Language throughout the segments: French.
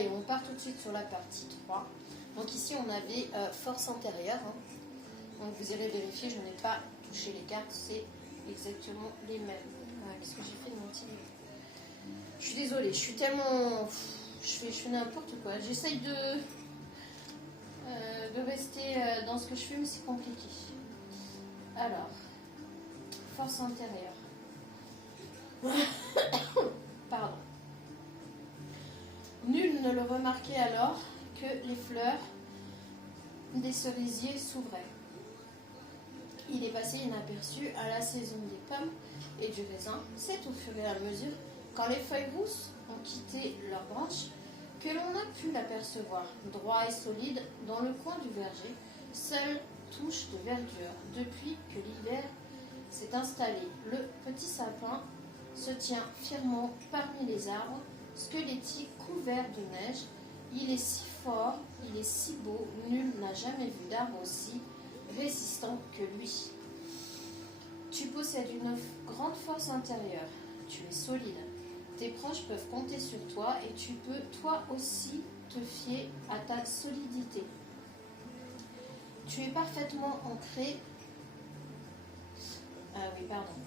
Allez, on part tout de suite sur la partie 3. Donc ici, on avait force intérieure. Hein. Donc vous irez vérifier, je n'ai pas touché les cartes, c'est exactement les mêmes. Qu'est-ce que j'ai fait de mon petit livre? Je suis désolée, je suis tellement... Je fais n'importe quoi. J'essaye de rester dans ce que je fais, mais c'est compliqué. Alors, force intérieure. Pardon. Nul ne le remarquait alors que les fleurs des cerisiers s'ouvraient. Il est passé inaperçu à la saison des pommes et du raisin. C'est au fur et à mesure, quand les feuilles rousses ont quitté leurs branches, que l'on a pu l'apercevoir, droit et solide, dans le coin du verger, seule touche de verdure. Depuis que l'hiver s'est installé, le petit sapin se tient fièrement parmi les arbres, squelettique, couvert de neige. Il est si fort, il est si beau, nul n'a jamais vu d'arbre aussi résistant que lui. Tu possèdes une grande force intérieure, tu es solide. Tes proches peuvent compter sur toi et tu peux toi aussi te fier à ta solidité. Tu es parfaitement ancré.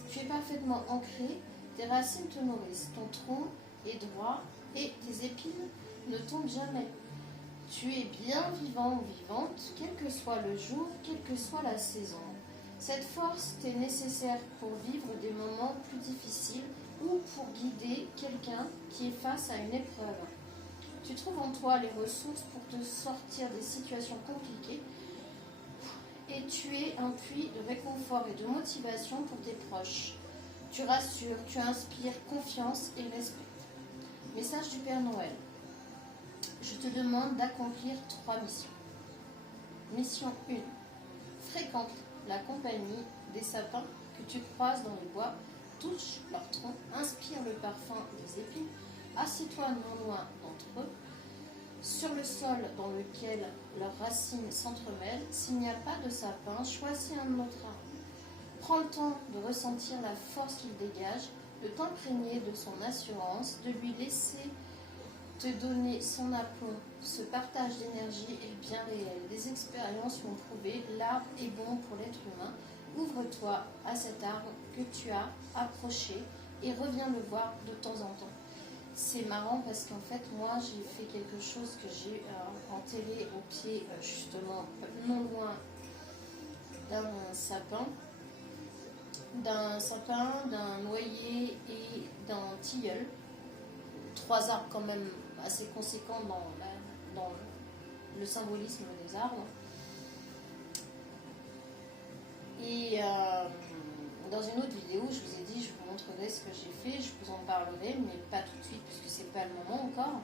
Tu es parfaitement ancré, tes racines te nourrissent, ton tronc est droit et tes épines ne tombent jamais. Tu es bien vivant ou vivante, quel que soit le jour, quelle que soit la saison. Cette force t'est nécessaire pour vivre des moments plus difficiles ou pour guider quelqu'un qui est face à une épreuve. Tu trouves en toi les ressources pour te sortir des situations compliquées et tu es un puits de réconfort et de motivation pour tes proches. Tu rassures, tu inspires confiance et respect. Message du Père Noël. Je te demande d'accomplir 3 missions. Mission 1. Fréquente la compagnie des sapins que tu croises dans le bois, touche leur tronc, inspire le parfum des épines, assieds-toi non loin d'entre eux, sur le sol dans lequel leurs racines s'entremêlent. S'il n'y a pas de sapin, choisis un autre arbre. Prends le temps de ressentir la force qu'il dégage, de t'imprégner de son assurance, de lui laisser te donner son aplomb. Ce partage d'énergie est bien réel. Des expériences l'ont prouvé, l'arbre est bon pour l'être humain. Ouvre-toi à cet arbre que tu as approché et reviens le voir de temps en temps. C'est marrant parce qu'en fait, moi, j'ai fait quelque chose que j'ai enterré au pied, justement, non loin d'un sapin, d'un noyer et d'un tilleul. 3 arbres quand même assez conséquents dans le symbolisme des arbres. Et dans une autre vidéo, je vous ai dit, je vous montrerai ce que j'ai fait, je vous en parlerai, mais pas tout de suite puisque c'est pas le moment encore.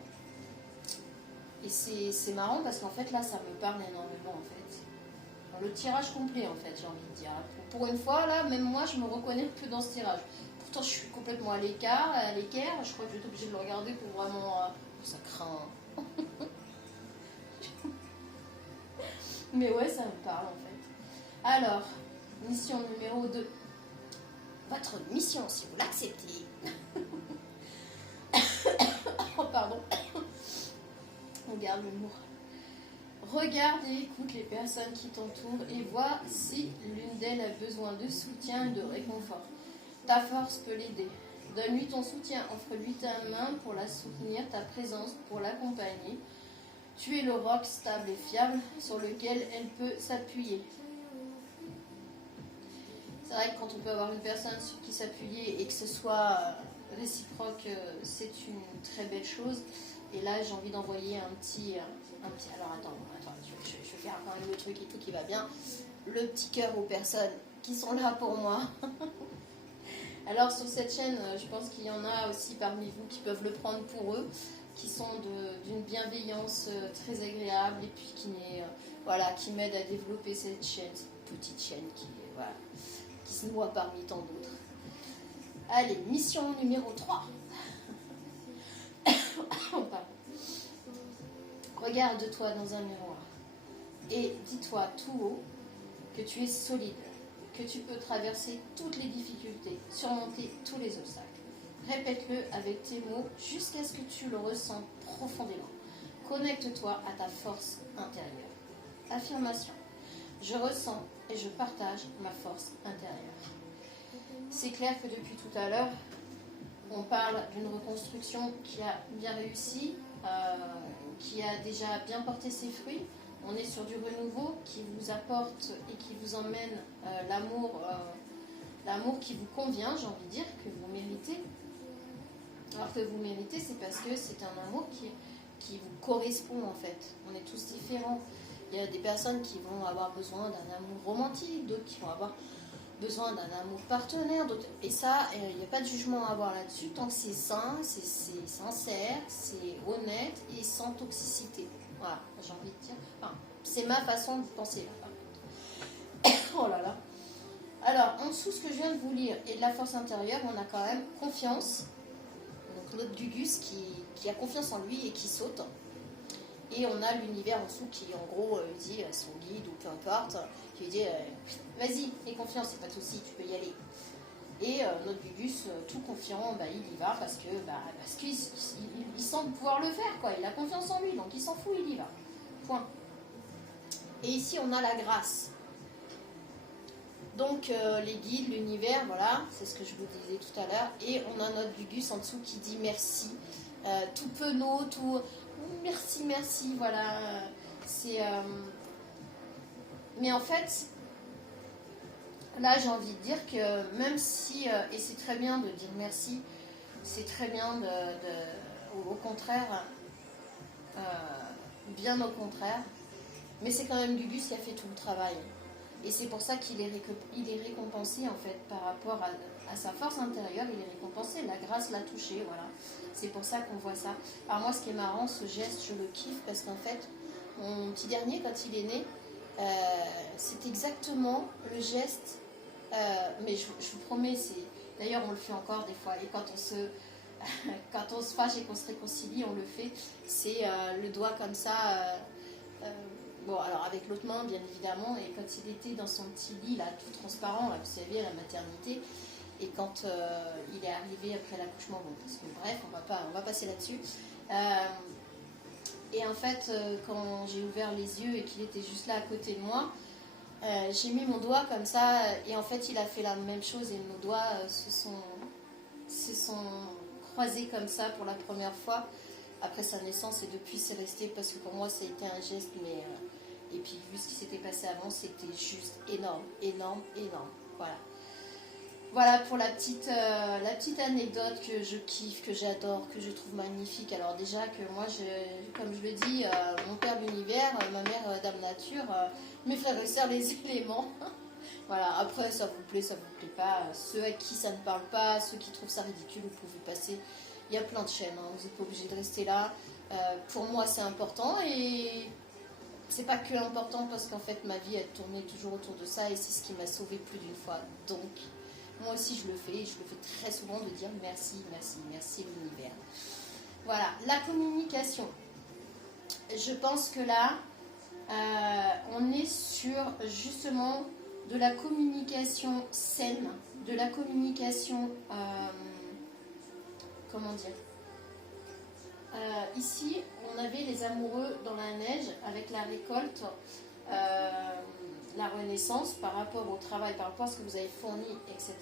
Et c'est marrant parce qu'en fait là, ça me parle énormément en fait. Dans le tirage complet en fait, j'ai envie de dire. Pour une fois là, même moi, je me reconnais un peu dans ce tirage. Pourtant, je suis complètement à l'écart, je crois que je vais être obligée de le regarder pour vraiment... ça craint. Mais ouais, ça me parle en fait. Alors, mission numéro 2. Votre mission, si vous l'acceptez. Oh, pardon. On garde l'humour. Regarde et écoute les personnes qui t'entourent et vois si l'une d'elles a besoin de soutien et de réconfort. Ta force peut l'aider. Donne-lui ton soutien, offre-lui ta main pour la soutenir, ta présence pour l'accompagner. Tu es le roc stable et fiable sur lequel elle peut s'appuyer. C'est vrai que quand on peut avoir une personne sur qui s'appuyer et que ce soit réciproque, c'est une très belle chose. Et là, j'ai envie d'envoyer un petit... Alors attends, je vais faire quand même le truc et tout qui va bien. Le petit cœur aux personnes qui sont là pour moi. Alors sur cette chaîne, je pense qu'il y en a aussi parmi vous qui peuvent le prendre pour eux, qui sont d'une bienveillance très agréable et puis qui m'aident à développer cette chaîne, cette petite chaîne qui se noie parmi tant d'autres. Allez, mission numéro 3. Regarde-toi dans un miroir et dis-toi tout haut que tu es solide, que tu peux traverser toutes les difficultés, surmonter tous les obstacles. Répète-le avec tes mots jusqu'à ce que tu le ressentes profondément. Connecte-toi à ta force intérieure. Affirmation. Je ressens et je partage ma force intérieure. C'est clair que depuis tout à l'heure, on parle d'une reconstruction qui a bien réussi, qui a déjà bien porté ses fruits. On est sur du renouveau qui vous apporte et qui vous emmène l'amour qui vous convient, j'ai envie de dire, que vous méritez. Alors que vous méritez, c'est parce que c'est un amour qui vous correspond en fait. On est tous différents. Il y a des personnes qui vont avoir besoin d'un amour romantique, d'autres qui vont avoir besoin d'un amour partenaire, d'autres. Et ça, il n'y a pas de jugement à avoir là-dessus, tant que c'est sain, c'est sincère, c'est honnête et sans toxicité. Voilà, j'ai envie de dire. Enfin, c'est ma façon de penser là. Oh là là. Alors, en dessous, ce que je viens de vous lire et de la force intérieure, on a quand même confiance. Donc notre Gugus qui a confiance en lui et qui saute. Et on a l'univers en dessous qui, en gros, dit à son guide ou peu importe, qui lui dit vas-y, aie confiance, c'est pas de souci, tu peux y aller. Et notre Gugus, tout confiant, il y va parce qu'il sent pouvoir le faire, quoi. Il a confiance en lui, donc il s'en fout, il y va. Point. Et ici, on a la grâce. Donc les guides, l'univers, voilà, c'est ce que je vous disais tout à l'heure. Et on a notre Gugus en dessous qui dit merci. Tout penaud, tout merci, voilà. Mais en fait, là j'ai envie de dire que même si, et c'est très bien de dire merci, c'est très bien au contraire, bien au contraire, mais c'est quand même Gugus qui a fait tout le travail. Et c'est pour ça qu'il est récompensé en fait par rapport à sa force intérieure, il est récompensé, la grâce l'a touché, voilà. C'est pour ça qu'on voit ça. Alors moi ce qui est marrant, ce geste, je le kiffe parce qu'en fait, mon petit dernier, quand il est né, c'est exactement le geste, mais je vous promets, d'ailleurs on le fait encore des fois, et quand on se fâche et qu'on se réconcilie, on le fait, c'est le doigt comme ça, bon, alors avec l'autre main, bien évidemment, et quand il était dans son petit lit, là, tout transparent, là, vous savez, à la maternité, et quand il est arrivé après l'accouchement, bon, parce que bref, on va passer là-dessus. Et en fait, quand j'ai ouvert les yeux et qu'il était juste là à côté de moi, j'ai mis mon doigt comme ça, et en fait, il a fait la même chose, et nos doigts se sont croisés comme ça pour la première fois après sa naissance, et depuis c'est resté, parce que pour moi ça a été un geste, mais et puis vu ce qui s'était passé avant, c'était juste énorme, voilà pour la petite anecdote que je kiffe, que j'adore, que je trouve magnifique. Alors déjà que moi, comme je le dis, mon père l'univers, ma mère Dame Nature, mes frères et sœurs les éléments. Voilà, après ça vous plaît pas, ceux à qui ça ne parle pas, ceux qui trouvent ça ridicule, vous pouvez passer. Il y a plein de chaînes, hein. Vous n'êtes pas obligé de rester là. Pour moi, c'est important, et c'est pas que important parce qu'en fait, ma vie, elle tournait toujours autour de ça, et c'est ce qui m'a sauvée plus d'une fois. Donc, moi aussi, je le fais, et je le fais très souvent, de dire merci l'univers. Voilà, la communication. Je pense que là, on est sur justement de la communication saine, de la communication... comment dire, ici, on avait les amoureux dans la neige avec la récolte, la renaissance par rapport au travail, par rapport à ce que vous avez fourni, etc.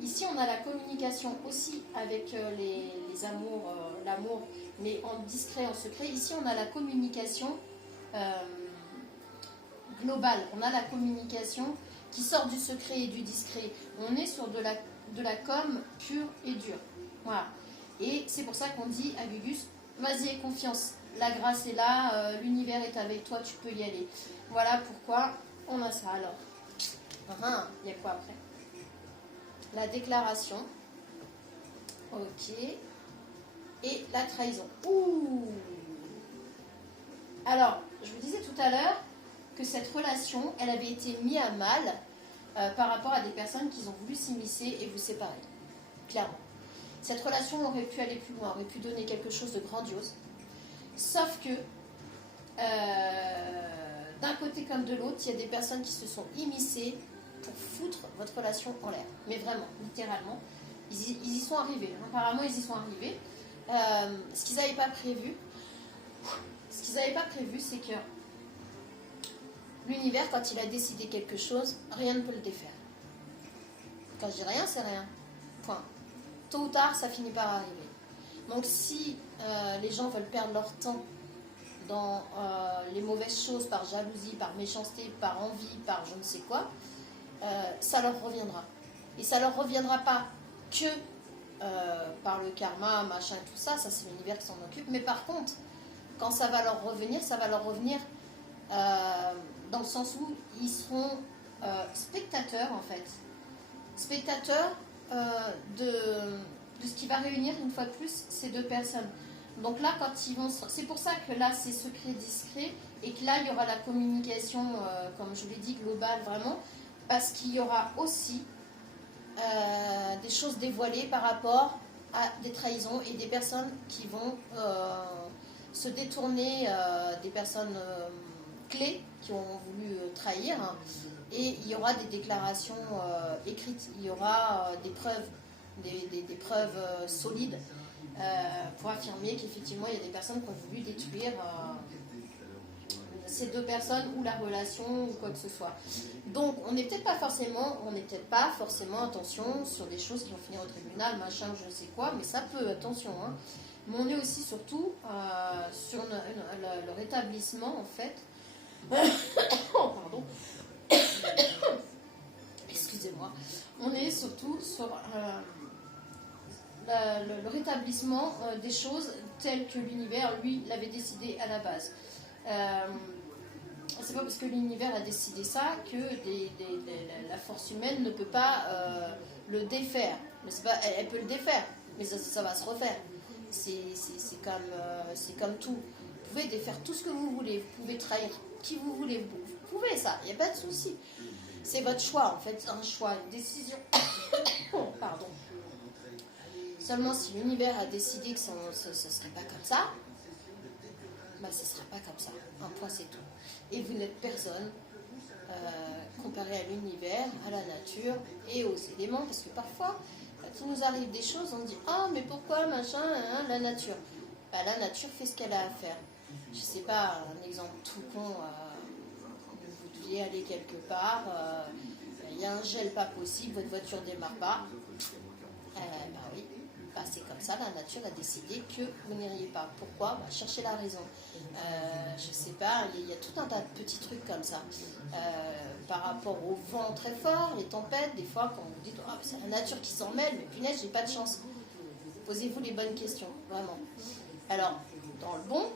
Ici, on a la communication aussi avec les amours, l'amour, mais en discret, en secret. Ici, on a la communication globale. On a la communication qui sort du secret et du discret. On est sur de la com pure et dure. Voilà. Et c'est pour ça qu'on dit à Gugus, vas-y, aie confiance. La grâce est là, l'univers est avec toi, tu peux y aller. Voilà pourquoi on a ça. Alors, il y a quoi après? La déclaration. Ok. Et la trahison. Ouh. Alors, je vous disais tout à l'heure que cette relation, elle avait été mise à mal par rapport à des personnes qui ont voulu s'immiscer et vous séparer. Clairement. Cette relation aurait pu aller plus loin, aurait pu donner quelque chose de grandiose. Sauf que, d'un côté comme de l'autre, il y a des personnes qui se sont immiscées pour foutre votre relation en l'air. Mais vraiment, littéralement, ils y sont arrivés. Apparemment, ils y sont arrivés. Ce qu'ils n'avaient pas prévu, vous n'avez pas prévu, c'est que l'univers, quand il a décidé quelque chose, rien ne peut le défaire. Quand je dis rien, c'est rien. Point. Tôt ou tard, ça finit par arriver. Donc si les gens veulent perdre leur temps dans les mauvaises choses, par jalousie, par méchanceté, par envie, par je ne sais quoi, ça leur reviendra. Et ça leur reviendra pas que par le karma, machin, tout ça, ça c'est l'univers qui s'en occupe. Mais par contre, quand ça va leur revenir dans le sens où ils seront spectateurs en fait. Spectateurs de ce qui va réunir une fois de plus ces deux personnes. Donc là, quand ils vont... C'est pour ça que là, c'est secret, discret, et que là, il y aura la communication, comme je l'ai dit, globale, vraiment, parce qu'il y aura aussi des choses dévoilées par rapport à des trahisons et des personnes qui vont se détourner, des personnes clés qui ont voulu trahir, hein, et il y aura des déclarations écrites, il y aura des preuves, des preuves solides pour affirmer qu'effectivement il y a des personnes qui ont voulu détruire ces deux personnes ou la relation ou quoi que ce soit. Donc on n'est peut-être pas forcément, attention, sur des choses qui vont finir au tribunal, machin, je ne sais quoi, mais ça peut, attention, hein. Mais on est aussi surtout sur le rétablissement en fait. Oh, pardon. Excusez-moi. On est surtout sur le rétablissement des choses telles que l'univers, lui, l'avait décidé à la base. C'est pas parce que l'univers a décidé ça que la force humaine ne peut pas le défaire. Mais c'est pas, elle peut le défaire, mais ça va se refaire. C'est comme tout. Vous pouvez défaire tout ce que vous voulez, vous pouvez trahir qui vous voulez, vous pouvez ça, il n'y a pas de souci. C'est votre choix en fait, un choix, une décision. Pardon. Seulement si l'univers a décidé que ce ne serait pas comme ça, bah, ce ne sera pas comme ça. Un point c'est tout. Et vous n'êtes personne comparé à l'univers, à la nature et aux éléments, parce que parfois, quand il nous arrive des choses, on dit « Ah, mais pourquoi, machin, hein, la nature ?» Bah, la nature fait ce qu'elle a à faire. Je ne sais pas, un exemple tout con, vous deviez aller quelque part, il y a un gel pas possible, votre voiture ne démarre pas. Bah oui, bah, c'est comme ça, la nature a décidé que vous n'iriez pas. Pourquoi? Bah, cherchez la raison. Je ne sais pas, il y a tout un tas de petits trucs comme ça. Par rapport au vent très fort, les tempêtes, des fois, quand vous dites ah, c'est la nature qui s'en mêle, mais punaise, j'ai pas de chance. Posez-vous les bonnes questions, vraiment. Alors, dans le bon,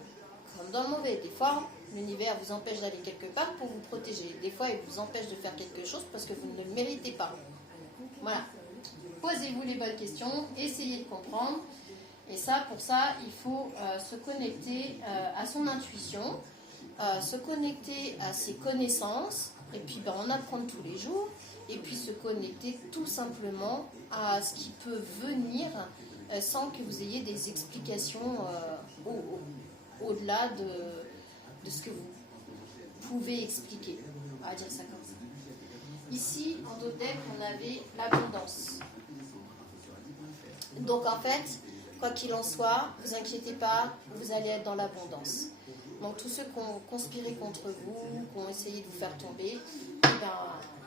comme dans le mauvais, des fois, l'univers vous empêche d'aller quelque part pour vous protéger. Des fois, il vous empêche de faire quelque chose parce que vous ne le méritez pas. Voilà. Posez-vous les bonnes questions, essayez de comprendre. Et ça, pour ça, il faut se connecter à son intuition, se connecter à ses connaissances, et puis en apprendre tous les jours, et puis se connecter tout simplement à ce qui peut venir sans que vous ayez des explications au-delà de ce que vous pouvez expliquer. On va dire ça comme ça. Ici, en Dodec, on avait l'abondance. Donc en fait, quoi qu'il en soit, vous inquiétez pas, vous allez être dans l'abondance. Donc tous ceux qui ont conspiré contre vous, qui ont essayé de vous faire tomber, eh ben,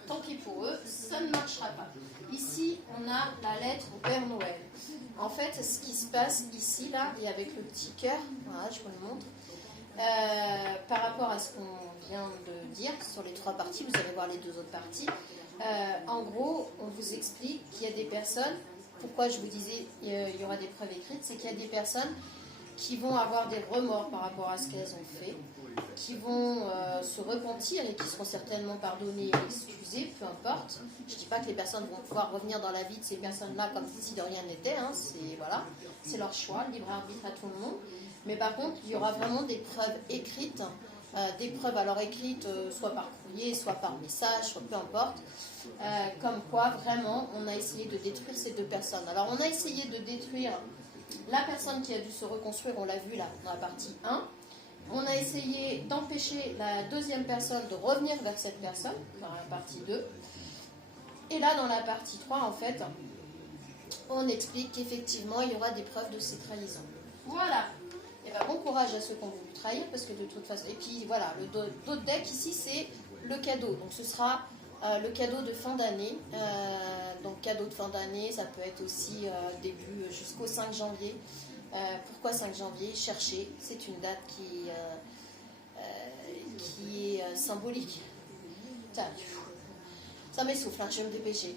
tant pis pour eux, ça ne marchera pas. Ici, on a la lettre au Père Noël. En fait, ce qui se passe ici, là, et avec le petit cœur, voilà, je vous le montre, par rapport à ce qu'on vient de dire sur les 3 parties, vous allez voir les 2 autres parties. En gros, on vous explique qu'il y a des personnes, pourquoi je vous disais il y aura des preuves écrites, c'est qu'il y a des personnes qui vont avoir des remords par rapport à ce qu'elles ont fait, qui vont se repentir et qui seront certainement pardonnées et excusées, peu importe. Je ne dis pas que les personnes vont pouvoir revenir dans la vie de ces personnes-là comme si de rien n'était, hein, c'est leur choix, libre arbitre à tout le monde. Mais par contre, il y aura vraiment des preuves écrites, des preuves alors écrites soit par courrier, soit par message, soit peu importe, comme quoi vraiment on a essayé de détruire ces 2 personnes. Alors on a essayé de détruire la personne qui a dû se reconstruire, on l'a vu là dans la partie 1. On a essayé d'empêcher la 2e personne de revenir vers cette personne, dans la partie 2. Et là dans la partie 3, en fait, on explique qu'effectivement il y aura des preuves de ces trahisons. Voilà. Et bien bon courage à ceux qui ont voulu trahir, parce que de toute façon... Et puis voilà, l'autre deck ici, c'est le cadeau. Donc ce sera le cadeau de fin d'année. Donc cadeau de fin d'année, ça peut être aussi début jusqu'au 5 janvier. Pourquoi 5 janvier? Cherchez, c'est une date qui est symbolique. Ça m'essouffle, hein, je vais me dépêcher.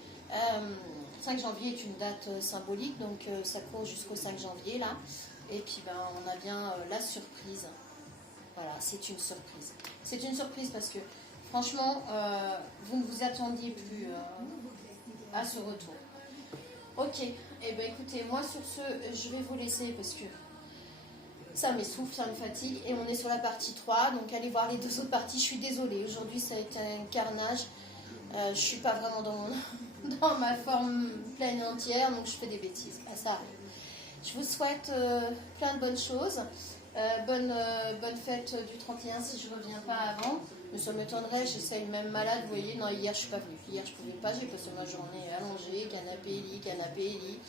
5 janvier est une date symbolique, donc ça court jusqu'au 5 janvier là. Et puis ben, on a bien la surprise. Voilà, c'est une surprise. C'est une surprise parce que franchement, vous ne vous attendiez plus à ce retour. Ok, et ben écoutez, moi sur ce, je vais vous laisser parce que ça m'essouffle, ça me fatigue. Et on est sur la partie 3, donc allez voir les 2 autres parties. Je suis désolée, aujourd'hui ça a été un carnage. Je ne suis pas vraiment dans ma forme pleine et entière, donc je fais des bêtises. Ah, ça arrive. Je vous souhaite plein de bonnes choses. Bonne fête du 31 si je ne reviens pas avant. Mais ça m'étonnerait, j'essaye même malade. Vous voyez, non, hier je suis pas venue. Hier je pouvais pas, j'ai passé ma journée allongée, canapé, lit.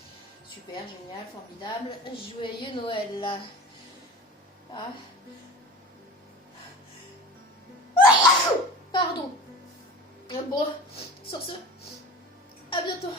Super, génial, formidable. Joyeux Noël là. Ah. Pardon. Bon, sur ce, à bientôt.